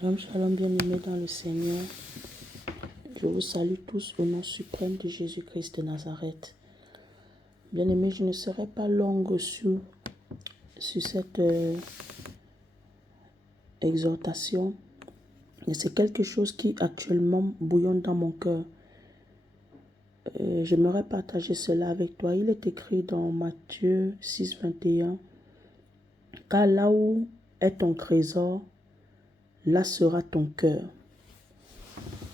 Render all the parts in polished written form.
Shalom, shalom, bien-aimés dans le Seigneur. Je vous salue tous au nom suprême de Jésus-Christ de Nazareth. Bien-aimés, je ne serai pas longue sur cette exhortation, mais c'est quelque chose qui actuellement bouillonne dans mon cœur. J'aimerais partager cela avec toi. Il est écrit dans Matthieu 6, 21, « Car là où est ton trésor, là sera ton cœur. »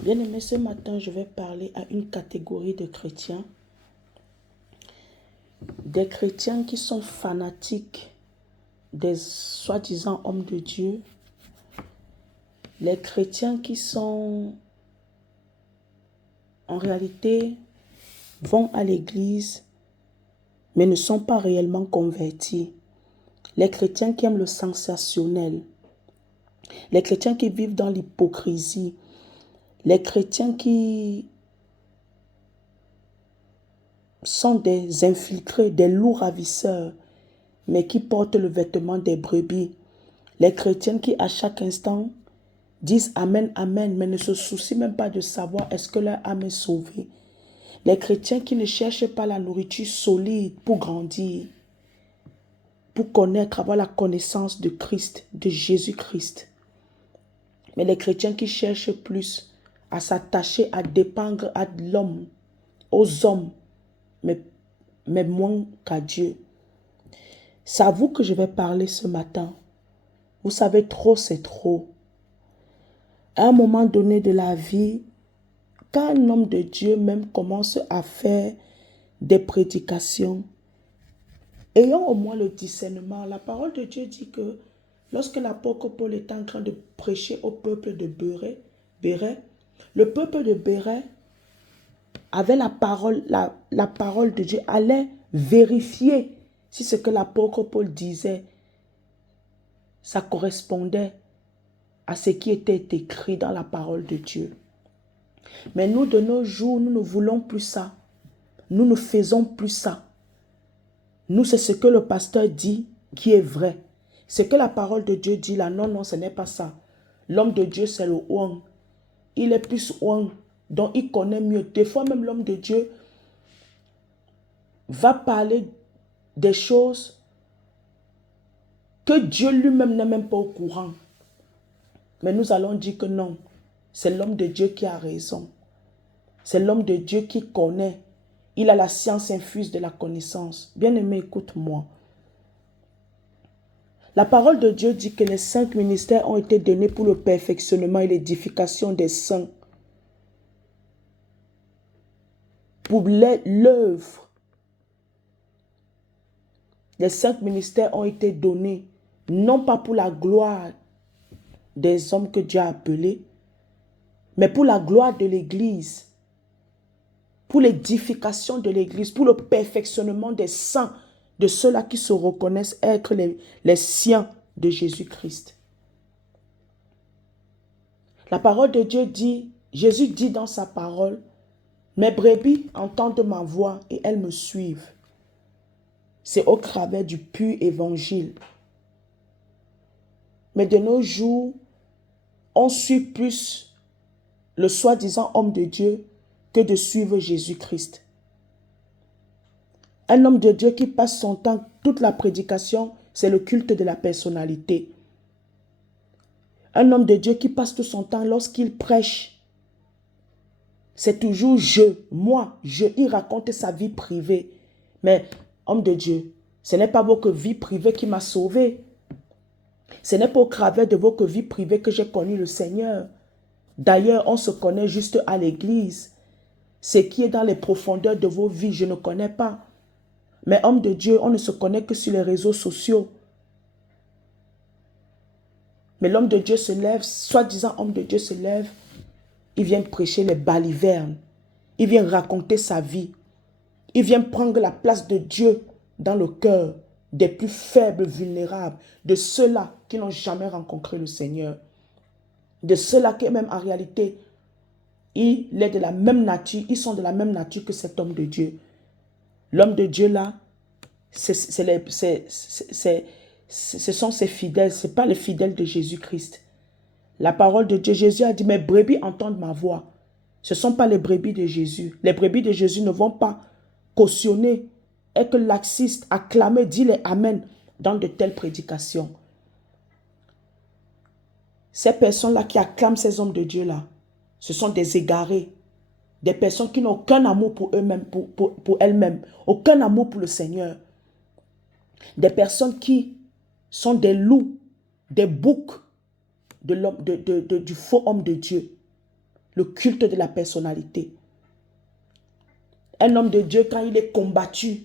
Bien-aimés, ce matin, je vais parler à une catégorie de chrétiens. Des chrétiens qui sont fanatiques des soi-disant hommes de Dieu. Les chrétiens qui sont, en réalité, vont à l'église, mais ne sont pas réellement convertis. Les chrétiens qui aiment le sensationnel. Les chrétiens qui vivent dans l'hypocrisie. Les chrétiens qui sont des infiltrés, des loups ravisseurs, mais qui portent le vêtement des brebis. Les chrétiens qui, à chaque instant, disent Amen, Amen, mais ne se soucient même pas de savoir est-ce que leur âme est sauvée. Les chrétiens qui ne cherchent pas la nourriture solide pour grandir, pour connaître, avoir la connaissance de Christ, de Jésus-Christ. Mais les chrétiens qui cherchent plus à s'attacher, à dépendre à l'homme, aux hommes, mais moins qu'à Dieu. C'est à vous que je vais parler ce matin. Vous savez, trop, c'est trop. À un moment donné de la vie, quand un homme de Dieu même commence à faire des prédications, ayant au moins le discernement, la parole de Dieu dit que lorsque l'apôtre Paul était en train de prêcher au peuple de Béret, le peuple de Béret avait la parole de Dieu, allait vérifier si ce que l'apôtre Paul disait, ça correspondait à ce qui était écrit dans la parole de Dieu. Mais nous, de nos jours, nous ne voulons plus ça. Nous ne faisons plus ça. Nous, c'est ce que le pasteur dit qui est vrai. Ce que la parole de Dieu dit là, non, ce n'est pas ça. L'homme de Dieu, c'est le ouang. Il est plus ouang, donc il connaît mieux. Des fois, même l'homme de Dieu va parler des choses que Dieu lui-même n'est même pas au courant. Mais nous allons dire que non, c'est l'homme de Dieu qui a raison. C'est l'homme de Dieu qui connaît. Il a la science infuse de la connaissance. Bien-aimé, écoute-moi. La parole de Dieu dit que les 5 ministères ont été donnés pour le perfectionnement et l'édification des saints. Pour l'œuvre. Les 5 ministères ont été donnés, non pas pour la gloire des hommes que Dieu a appelés, mais pour la gloire de l'Église, pour l'édification de l'Église, pour le perfectionnement des saints, de ceux-là qui se reconnaissent être les siens de Jésus-Christ. La parole de Dieu dit, Jésus dit dans sa parole, « Mes brebis entendent ma voix et elles me suivent. » C'est au travers du pur évangile. Mais de nos jours, on suit plus le soi-disant homme de Dieu que de suivre Jésus-Christ. Un homme de Dieu qui passe son temps, toute la prédication, c'est le culte de la personnalité. Un homme de Dieu qui passe tout son temps lorsqu'il prêche, c'est toujours je, moi, je. Il raconte sa vie privée. Mais, homme de Dieu, ce n'est pas votre vie privée qui m'a sauvé. Ce n'est pas au travers de votre vie privée que j'ai connu le Seigneur. D'ailleurs, on se connaît juste à l'église. Ce qui est dans les profondeurs de vos vies, je ne connais pas. Mais homme de Dieu, on ne se connaît que sur les réseaux sociaux. Mais l'homme de Dieu se lève, soi-disant homme de Dieu se lève, il vient prêcher les balivernes. Il vient raconter sa vie. Il vient prendre la place de Dieu dans le cœur des plus faibles, vulnérables, de ceux-là qui n'ont jamais rencontré le Seigneur. De ceux-là qui, même en réalité, il est de la même nature, ils sont de la même nature que cet homme de Dieu. L'homme de Dieu là, ce sont ses fidèles, ce n'est pas les fidèles de Jésus-Christ. La parole de Dieu, Jésus a dit, mes brebis entendent ma voix. Ce ne sont pas les brebis de Jésus. Les brebis de Jésus ne vont pas cautionner et que laxiste, acclamer, dire les amen dans de telles prédications. Ces personnes-là qui acclament ces hommes de Dieu-là, ce sont des égarés, des personnes qui n'ont aucun amour pour eux-mêmes, pour elles-mêmes, aucun amour pour le Seigneur. Des personnes qui sont des loups, des boucs du faux homme de Dieu. Le culte de la personnalité. Un homme de Dieu, quand il est combattu,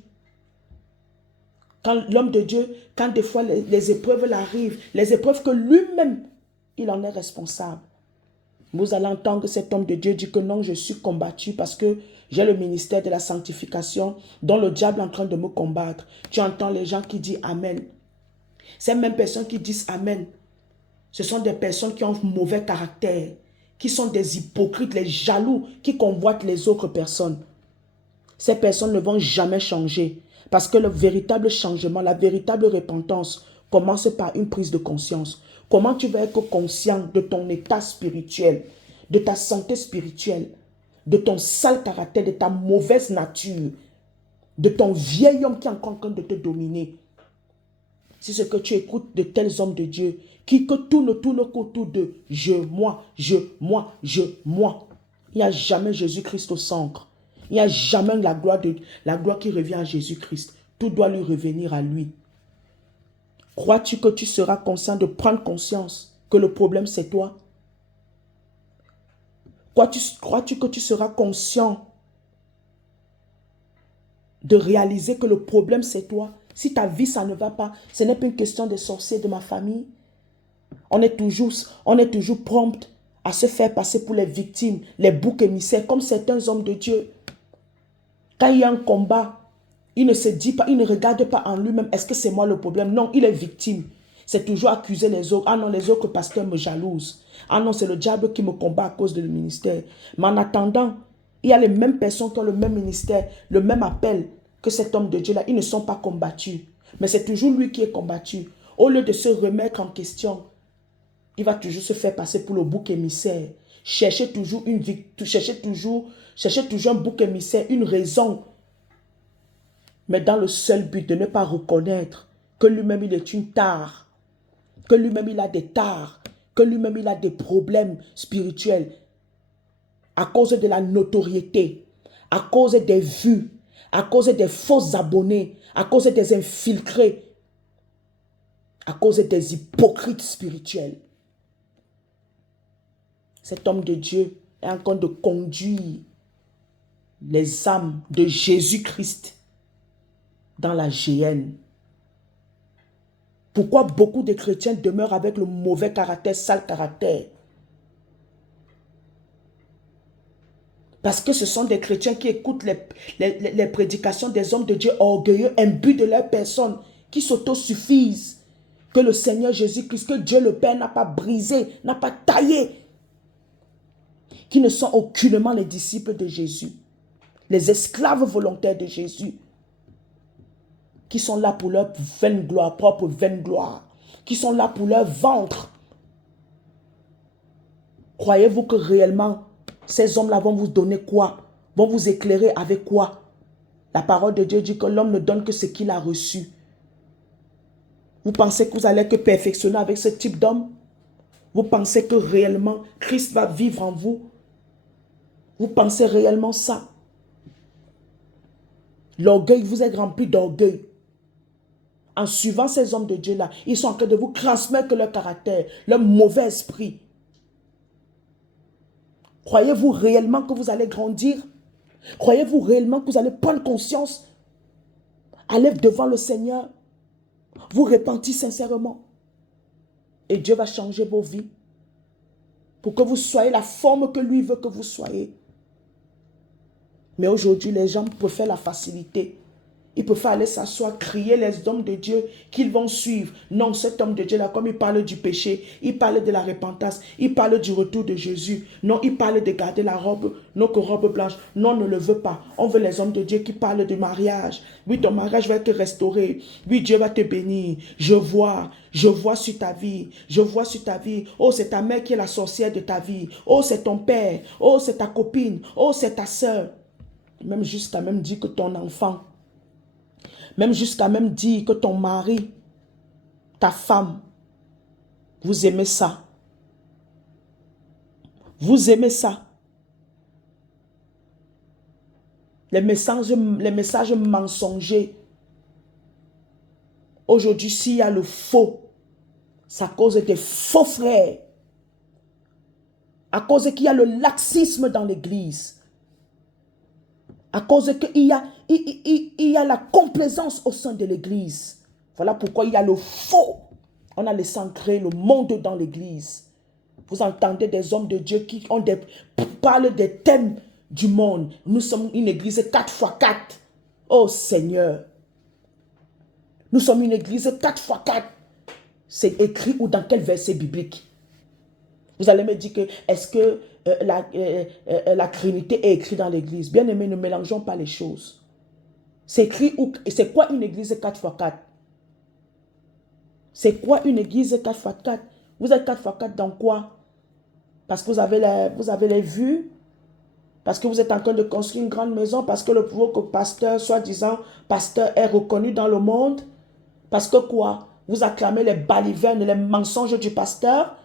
quand l'homme de Dieu, quand des fois les épreuves l'arrivent, les épreuves que lui-même, il en est responsable. Vous allez entendre cet homme de Dieu dire que non, je suis combattu parce que j'ai le ministère de la sanctification dont le diable est en train de me combattre. Tu entends les gens qui disent Amen. Ces mêmes personnes qui disent Amen, ce sont des personnes qui ont un mauvais caractère, qui sont des hypocrites, les jaloux, qui convoitent les autres personnes. Ces personnes ne vont jamais changer parce que le véritable changement, la véritable repentance commence par une prise de conscience. Comment tu vas être conscient de ton état spirituel, de ta santé spirituelle, de ton sale caractère, de ta mauvaise nature, de ton vieil homme qui est encore en train de te dominer? C'est ce que tu écoutes de tels hommes de Dieu qui tournent autour de je, moi. Il n'y a jamais Jésus-Christ au centre. Il n'y a jamais la gloire qui revient à Jésus-Christ. Tout doit lui revenir à lui. Crois-tu que tu seras conscient de prendre conscience que le problème c'est toi? Crois-tu que tu seras conscient de réaliser que le problème c'est toi? Si ta vie ça ne va pas, ce n'est pas une question des sorciers de ma famille. On est toujours prompt à se faire passer pour les victimes, les boucs émissaires, comme certains hommes de Dieu. Quand il y a un combat, il ne se dit pas, il ne regarde pas en lui-même, est-ce que c'est moi le problème? Non, il est victime. C'est toujours accuser les autres. Ah non, les autres pasteurs me jalousent. Ah non, c'est le diable qui me combat à cause du ministère. Mais en attendant, il y a les mêmes personnes qui ont le même ministère, le même appel que cet homme de Dieu-là. Ils ne sont pas combattus. Mais c'est toujours lui qui est combattu. Au lieu de se remettre en question, il va toujours se faire passer pour le bouc émissaire. Chercher toujours un bouc émissaire, une raison. Mais dans le seul but de ne pas reconnaître que lui-même il est une tare, que lui-même il a des tares, que lui-même il a des problèmes spirituels à cause de la notoriété, à cause des vues, à cause des faux abonnés, à cause des infiltrés, à cause des hypocrites spirituels. Cet homme de Dieu est en train de conduire les âmes de Jésus-Christ dans la géhenne. Pourquoi beaucoup de chrétiens demeurent avec le mauvais caractère, sale caractère? Parce que ce sont des chrétiens qui écoutent les prédications des hommes de Dieu orgueilleux, imbus de leur personne, qui s'autosuffisent. Que le Seigneur Jésus-Christ, que Dieu le Père n'a pas brisé, n'a pas taillé. Qui ne sont aucunement les disciples de Jésus. Les esclaves volontaires de Jésus. Qui sont là pour leur vaine gloire, propre vaine gloire. Qui sont là pour leur ventre. Croyez-vous que réellement, ces hommes-là vont vous donner quoi? Vont vous éclairer avec quoi? La parole de Dieu dit que l'homme ne donne que ce qu'il a reçu. Vous pensez que vous allez être perfectionné avec ce type d'homme? Vous pensez que réellement Christ va vivre en vous? Vous pensez réellement ça? L'orgueil, vous êtes rempli d'orgueil. En suivant ces hommes de Dieu-là, ils sont en train de vous transmettre leur caractère, leur mauvais esprit. Croyez-vous réellement que vous allez grandir? Croyez-vous réellement que vous allez prendre conscience? Allez devant le Seigneur. Vous repentir sincèrement. Et Dieu va changer vos vies. Pour que vous soyez la forme que lui veut que vous soyez. Mais aujourd'hui, les gens préfèrent la facilité. Il peut faire aller s'asseoir, crier les hommes de Dieu qu'ils vont suivre. Non, cet homme de Dieu-là, comme il parle du péché, il parle de la repentance, il parle du retour de Jésus. Non, il parle de garder la robe, notre robe blanche. Non, on ne le veut pas. On veut les hommes de Dieu qui parlent du mariage. Oui, ton mariage va être restauré. Oui, Dieu va te bénir. Je vois sur ta vie. Je vois sur ta vie. Oh, c'est ta mère qui est la sorcière de ta vie. Oh, c'est ton père. Oh, c'est ta copine. Oh, c'est ta soeur. Même jusqu'à même dire que ton enfant, même jusqu'à même dire que ton mari, ta femme, vous aimez ça. Vous aimez ça. Les messages mensongers. Aujourd'hui, s'il y a le faux, c'est à cause des faux frères. À cause qu'il y a le laxisme dans l'église. À cause qu'il y a la complaisance au sein de l'église. Voilà pourquoi il y a le faux. On a laissé ancrer le monde dans l'église. Vous entendez des hommes de Dieu qui parlent des thèmes du monde. Nous sommes une église 4x4. Oh Seigneur. Nous sommes une église 4x4. C'est écrit ou dans quel verset biblique? Vous allez me dire que est-ce que la Trinité est écrite dans l'église? Bien aimé, ne mélangeons pas les choses. C'est écrit où? C'est quoi une église 4x4? C'est quoi une église 4x4? Vous êtes 4x4 dans quoi? Parce que vous avez les vues? Parce que vous êtes en train de construire une grande maison? Parce que votre pasteur, soi-disant pasteur, est reconnu dans le monde? Parce que quoi? Vous acclamez les balivernes, les mensonges du pasteur?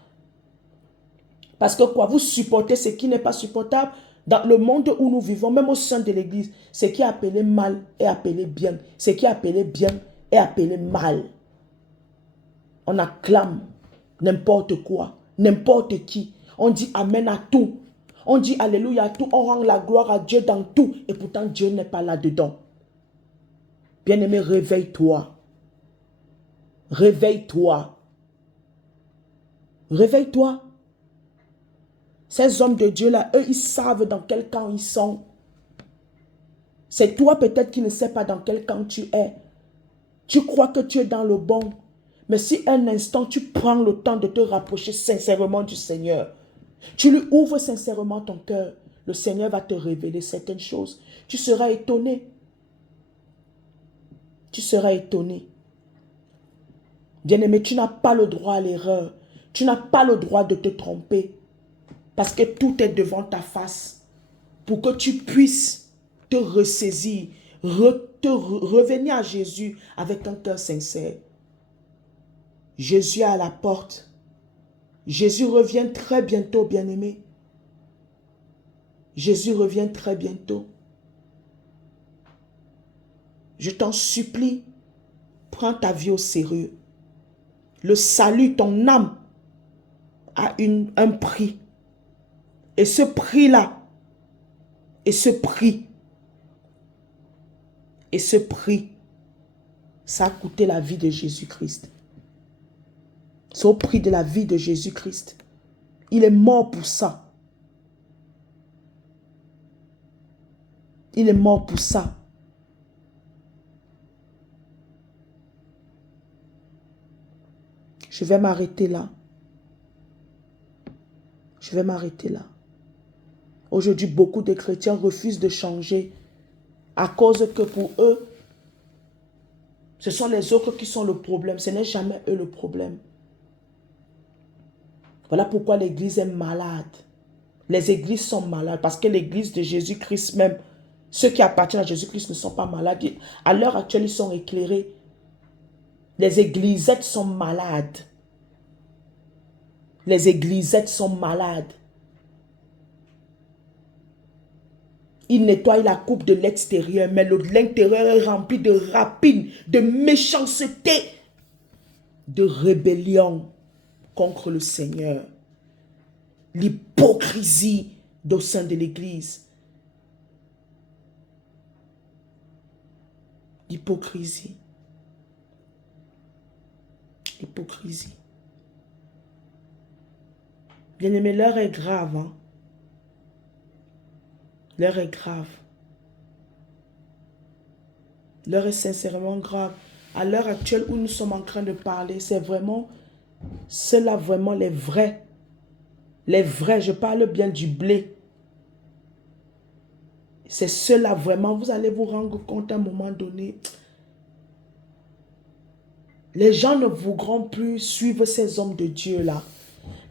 Parce que quoi? Vous supportez ce qui n'est pas supportable? Dans le monde où nous vivons, même au sein de l'église, ce qui est appelé mal est appelé bien. Ce qui est appelé bien est appelé mal. On acclame n'importe quoi, n'importe qui. On dit amen à tout. On dit alléluia à tout. On rend la gloire à Dieu dans tout. Et pourtant, Dieu n'est pas là-dedans. Bien-aimé, réveille-toi. Réveille-toi. Réveille-toi. Ces hommes de Dieu-là, eux, ils savent dans quel camp ils sont. C'est toi peut-être qui ne sais pas dans quel camp tu es. Tu crois que tu es dans le bon. Mais si un instant tu prends le temps de te rapprocher sincèrement du Seigneur, tu lui ouvres sincèrement ton cœur, le Seigneur va te révéler certaines choses. Tu seras étonné. Tu seras étonné. Bien-aimé, tu n'as pas le droit à l'erreur. Tu n'as pas le droit de te tromper. Parce que tout est devant ta face. Pour que tu puisses te ressaisir, revenir à Jésus avec un cœur sincère. Jésus est à la porte. Jésus revient très bientôt, bien-aimé. Jésus revient très bientôt. Je t'en supplie, prends ta vie au sérieux. Le salut, ton âme, a un prix. Et ce prix-là, et ce prix, ça a coûté la vie de Jésus-Christ. C'est au prix de la vie de Jésus-Christ. Il est mort pour ça. Il est mort pour ça. Je vais m'arrêter là. Je vais m'arrêter là. Aujourd'hui, beaucoup de chrétiens refusent de changer à cause que pour eux, ce sont les autres qui sont le problème. Ce n'est jamais eux le problème. Voilà pourquoi l'église est malade. Les églises sont malades parce que l'église de Jésus-Christ même, ceux qui appartiennent à Jésus-Christ ne sont pas malades. À l'heure actuelle, ils sont éclairés. Les églisettes sont malades. Les églisettes sont malades. Ils nettoient la coupe de l'extérieur, mais l'intérieur est rempli de rapine, de méchanceté, de rébellion contre le Seigneur. L'hypocrisie au sein de l'église. L'hypocrisie. L'hypocrisie. Bien-aimé, l'heure est grave. Hein? L'heure est grave. L'heure est sincèrement grave. À l'heure actuelle où nous sommes en train de parler, c'est vraiment, ceux-là vraiment les vrais. Les vrais, je parle bien du blé. C'est ceux-là vraiment, vous allez vous rendre compte à un moment donné. Les gens ne voudront plus suivre ces hommes de Dieu-là.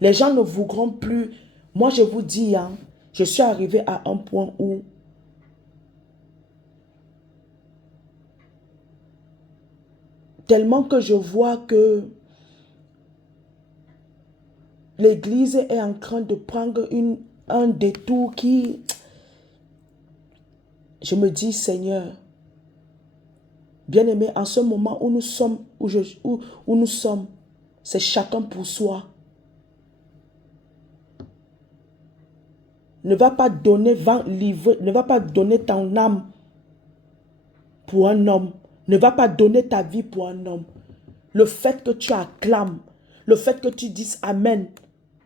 Les gens ne voudront plus. Moi, je vous dis, hein, je suis arrivé à un point où tellement que je vois que l'Église est en train de prendre un détour qui... Je me dis, Seigneur, bien-aimé, en ce moment où nous sommes, où nous sommes, c'est chacun pour soi. Ne va pas donner, ne va pas donner ton âme pour un homme. Ne va pas donner ta vie pour un homme. Le fait que tu acclames, le fait que tu dises Amen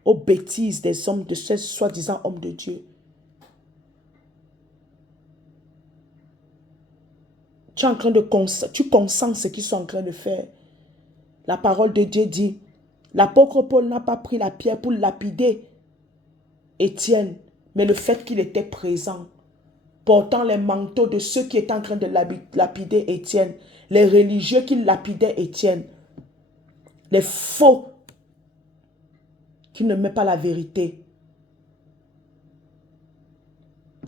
aux bêtises des hommes, de ces soi-disant hommes de Dieu. Tu es en train de tu consens ce qu'ils sont en train de faire. La parole de Dieu dit, l'apôtre Paul n'a pas pris la pierre pour lapider Étienne, mais le fait qu'il était présent, portant les manteaux de ceux qui étaient en train de lapider Étienne, les religieux qui lapidaient Étienne, les faux qui ne mettent pas la vérité,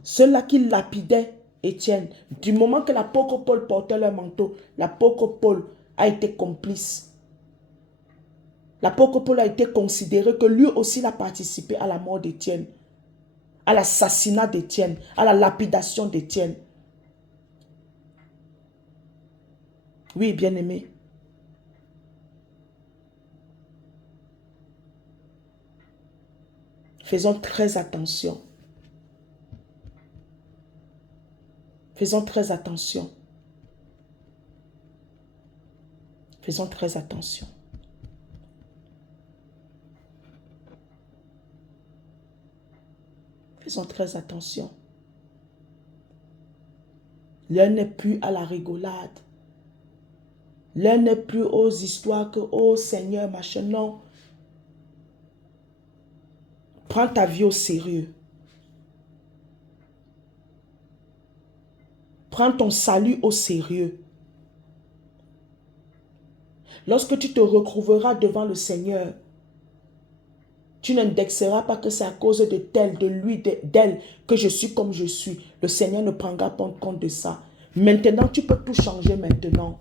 ceux-là qui lapidaient Étienne. Du moment que l'apôtre Paul portait le manteau, l'apôtre Paul a été complice. L'apôtre Paul a été considéré que lui aussi il a participé à la mort d'Étienne, à l'assassinat d'Étienne, à la lapidation d'Étienne. Oui, bien-aimé. Faisons très attention. Faisons très attention. Faisons très attention. Faisons très attention. L'un n'est plus à la rigolade. L'un n'est plus aux histoires que, oh Seigneur, machin, non. Prends ta vie au sérieux. Prends ton salut au sérieux. Lorsque tu te retrouveras devant le Seigneur, tu n'indexeras pas que c'est à cause de tel, de lui, d'elle, que je suis comme je suis. Le Seigneur ne prendra pas compte de ça. Maintenant, tu peux tout changer maintenant.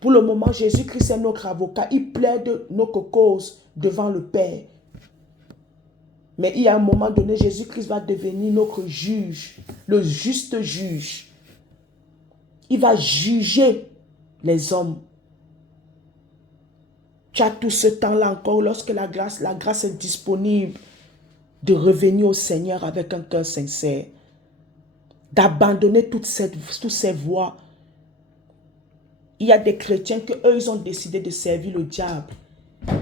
Pour le moment, Jésus-Christ est notre avocat. Il plaide nos causes devant le Père. Mais il y a un moment donné, Jésus-Christ va devenir notre juge, le juste juge. Il va juger les hommes. Tu as tout ce temps-là encore, lorsque la grâce est disponible, de revenir au Seigneur avec un cœur sincère, d'abandonner toutes ces voies. Il y a des chrétiens que eux, ils ont décidé de servir le diable.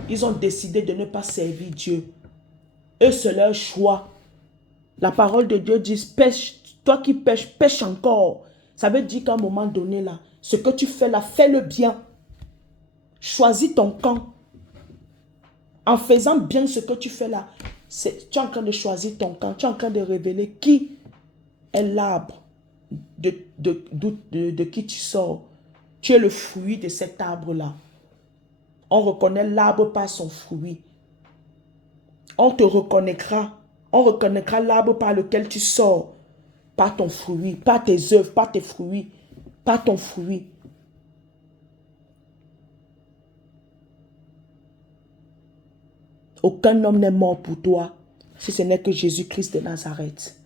Ils ont décidé de ne pas servir Dieu. Eux, c'est leur choix. La parole de Dieu dit, pêche, toi qui pêches, pêche encore. Ça veut dire qu'à un moment donné, là, ce que tu fais là, fais-le bien. Choisis ton camp. En faisant bien ce que tu fais là, tu es en train de choisir ton camp. Tu es en train de révéler qui est l'arbre de qui tu sors. Tu es le fruit de cet arbre-là. On reconnaît l'arbre par son fruit. On te reconnaîtra. On reconnaîtra l'arbre par lequel tu sors. Par ton fruit, par tes œuvres, par tes fruits, par ton fruit. Aucun homme n'est mort pour toi si ce n'est que Jésus-Christ de Nazareth.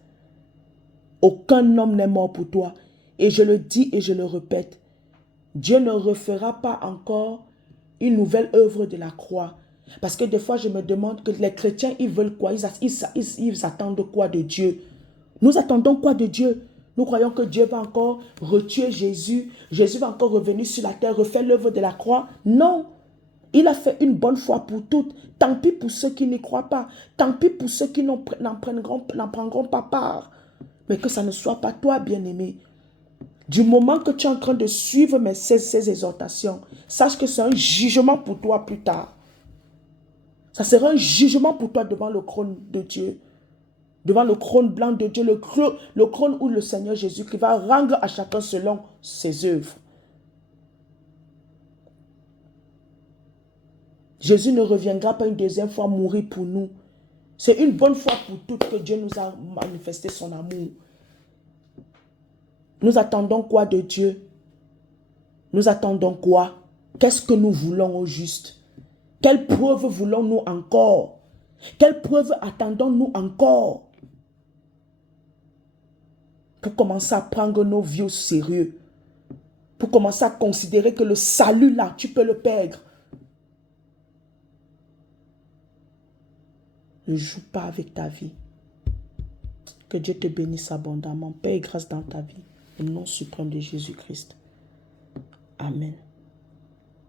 Aucun homme n'est mort pour toi. Et je le dis et je le répète, Dieu ne refera pas encore une nouvelle œuvre de la croix. Parce que des fois, je me demande que les chrétiens, ils veulent quoi? Ils attendent quoi de Dieu? Nous attendons quoi de Dieu? Nous croyons que Dieu va encore retuer Jésus. Jésus va encore revenir sur la terre, refaire l'œuvre de la croix. Non. Il a fait une bonne fois pour toutes. Tant pis pour ceux qui n'y croient pas. Tant pis pour ceux qui n'en prendront pas part. Mais que ça ne soit pas toi, bien-aimé. Du moment que tu es en train de suivre ces exhortations, sache que c'est un jugement pour toi plus tard. Ça sera un jugement pour toi devant le trône de Dieu. Devant le trône blanc de Dieu, le trône où le Seigneur Jésus qui va rendre à chacun selon ses œuvres. Jésus ne reviendra pas une deuxième fois mourir pour nous. C'est une bonne fois pour toutes que Dieu nous a manifesté son amour. Nous attendons quoi de Dieu? Nous attendons quoi? Qu'est-ce que nous voulons au juste? Quelle preuve voulons-nous encore? Quelle preuve attendons-nous encore? Pour commencer à prendre nos vies au sérieux. Pour commencer à considérer que le salut là, tu peux le perdre. Ne joue pas avec ta vie. Que Dieu te bénisse abondamment. Paix et grâce dans ta vie. Au nom suprême de Jésus-Christ. Amen.